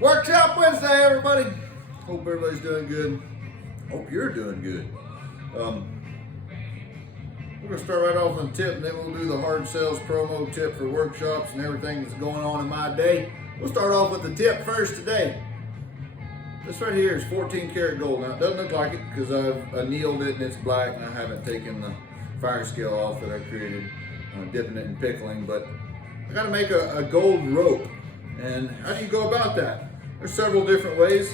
Workshop Wednesday, everybody. Hope everybody's doing good. Hope you're doing good. We're gonna start right off on the tip, and then we'll do the hard sales promo tip for workshops and everything that's going on in my day. We'll start off with the tip first today. This right here is 14 karat gold. Now it doesn't look like it because I've annealed it and it's black, and I haven't taken the fire scale off that I created, dipping it in pickling. But I gotta make a gold rope. And how do you go about that? There's several different ways.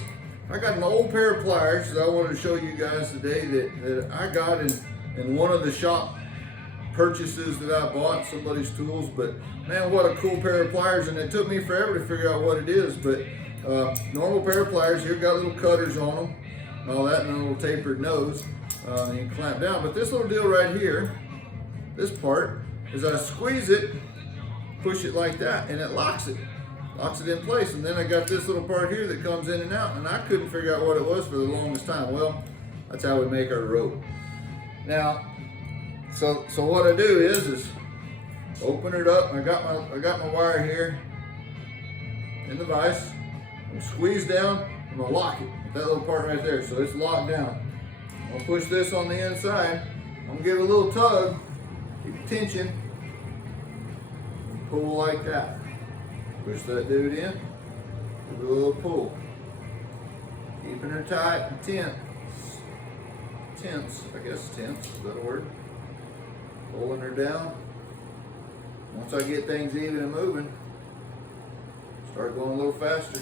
I got an old pair of pliers that I wanted to show you guys today that I got in one of the shop purchases that I bought, somebody's tools. But man, what a cool pair of pliers, and it took me forever to figure out what it is. But normal pair of pliers, here got little cutters on them and all that, and a little tapered nose, and you can clamp down. But this little deal right here, this part, is I squeeze it, push it like that, and it locks it in place. And then I got this little part here that comes in and out, and I couldn't figure out what it was for the longest time. Well, that's how we make our rope. Now, so what I do is open it up. I got my wire here in the vise. I'm gonna squeeze down. I'm gonna lock it with that little part right there, so it's locked down. I'm gonna push this on the inside. I'm gonna give it a little tug, keep tension, and pull like that. Push that dude in, give it a little pull. Keeping her tight and tense, I guess tense, is that a word? Pulling her down. Once I get things even and moving, start going a little faster.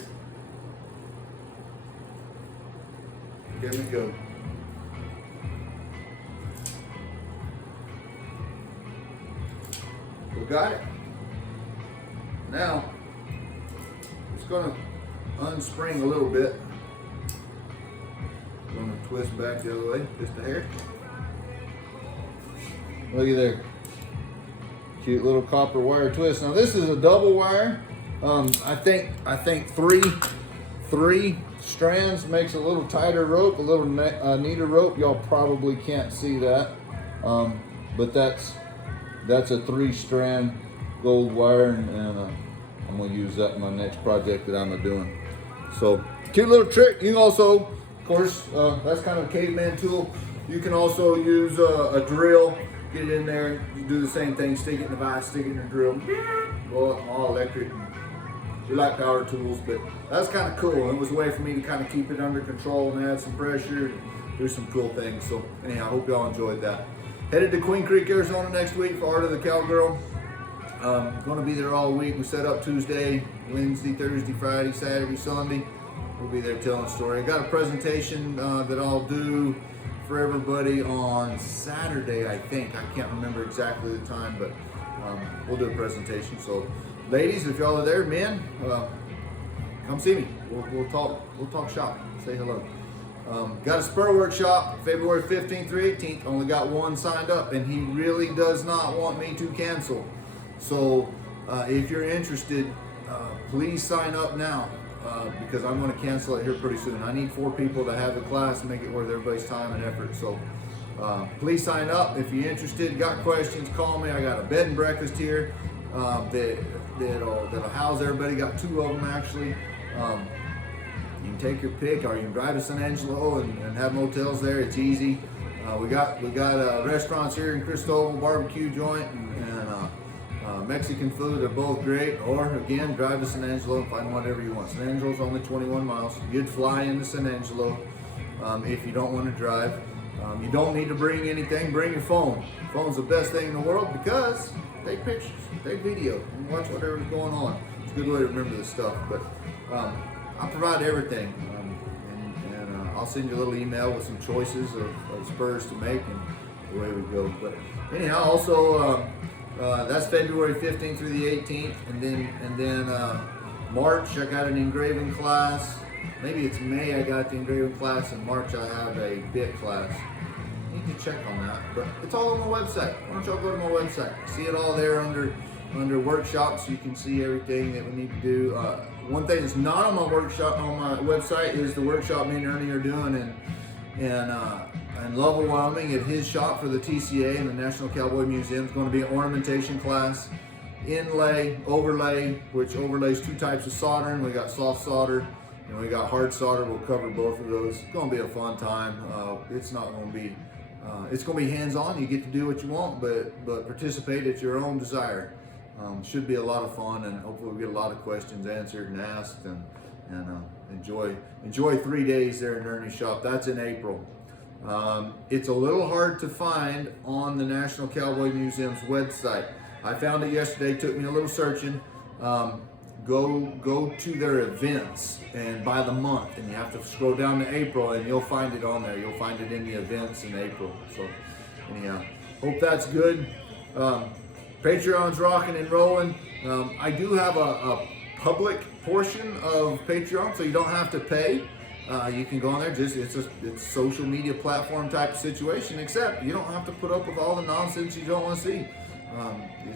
Here we go. We got it. Now, it's going to unspring a little bit. I'm going to twist back the other way, just a hair. Look at there. Cute little copper wire twist. Now this is a double wire. I think three strands makes a little tighter rope, a little neater rope. Y'all probably can't see that, but that's a 3-strand gold wire, and I'm gonna use that in my next project that I'm doing. So cute little trick. You can also, of course, that's kind of a caveman tool. You can also use a drill. Get it in there, you do the same thing, stick it in the vise, stick it in the drill, well, all electric. We like power tools, but that's kind of cool. It was a way for me to kind of keep it under control and add some pressure and do some cool things. So anyhow, I hope y'all enjoyed that. Headed to Queen Creek, Arizona next week for Art of the Cowgirl. Going to be there all week. We set up Tuesday, Wednesday, Thursday, Friday, Saturday, Sunday. We'll be there telling a story. I got a presentation that I'll do for everybody on Saturday, I think. I can't remember exactly the time, but we'll do a presentation. So ladies, if y'all are there, men, come see me. We'll talk shop, say hello. Got a spur workshop February 15th through 18th. Only got one signed up, and he really does not want me to cancel. So if you're interested, please sign up now. Because I'm going to cancel it here pretty soon. I need 4 people to have the class and make it worth everybody's time and effort. So please sign up if you're interested. Got questions, call me. I got a bed and breakfast here that'll house everybody. Got 2 of them actually. You can take your pick, or you can drive to San Angelo and have motels there. It's easy. We got restaurants here in Cristobal, barbecue joint, and Mexican food. They're both great. Or again, drive to San Angelo and find whatever you want. San Angelo's only 21 miles. You'd fly into San Angelo if you don't want to drive. You don't need to bring anything. Bring your phone. Phone's the best thing in the world because take pictures, take video, and watch whatever's going on. It's a good way to remember this stuff. But I provide everything, and I'll send you a little email with some choices of spurs to make and the way we go. But anyhow, also. That's February 15th through the 18th, and then March I got an engraving class. Maybe it's May I got the engraving class, and March I have a bit class. I need to check on that, but it's all on my website. Why don't y'all go to my website? See it all there under workshops. You can see everything that we need to do. One thing that's not on my website is the workshop me and Ernie are doing in Lovell, Wyoming, at his shop for the TCA and the National Cowboy Museum. It's going to be an ornamentation class. inlay, overlay, which overlays 2 types of soldering. We got soft solder and we got hard solder. We'll cover both of those. It's gonna be a fun time. It's not gonna be, it's gonna be hands-on. You get to do what you want, but participate at your own desire. Should be a lot of fun, and hopefully we get a lot of questions answered and asked, and enjoy 3 days there in Ernie's shop. That's in April. It's a little hard to find on the National Cowboy Museum's website. I found it yesterday, took me a little searching. Go to their events and by the month, and you have to scroll down to April and you'll find it on there. You'll find it in the events in April. So anyhow, hope that's good. Patreon's rocking and rolling. I do have a public portion of Patreon, so you don't have to pay. You can go on there, it's a social media platform type of situation, except you don't have to put up with all the nonsense you don't want to see.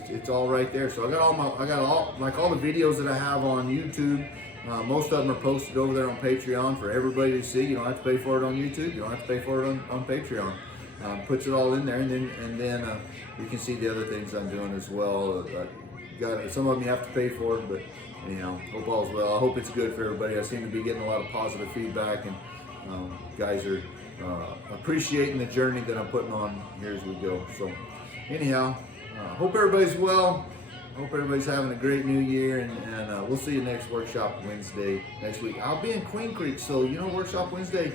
It's all right there. So I got all the videos that I have on YouTube. Most of them are posted over there on Patreon for everybody to see. You don't have to pay for it on YouTube. You don't have to pay for it on Patreon. Puts it all in there, and then you can see the other things I'm doing as well. Some of them you have to pay for, but anyhow, hope all's well. I hope it's good for everybody. I seem to be getting a lot of positive feedback, and guys are appreciating the journey that I'm putting on here as we go. So anyhow, hope everybody's well. Hope everybody's having a great new year, and we'll see you next Workshop Wednesday next week. I'll be in Queen Creek, so Workshop Wednesday.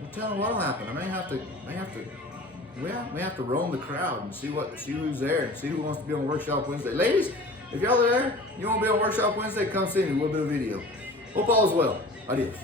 I'm telling you what'll happen. I may have to roam the crowd and see who's there and see who wants to be on Workshop Wednesday. Ladies, if y'all are there, you want to be on Workshop Wednesday, come see me. We'll do a video. Hope all is well. Adios.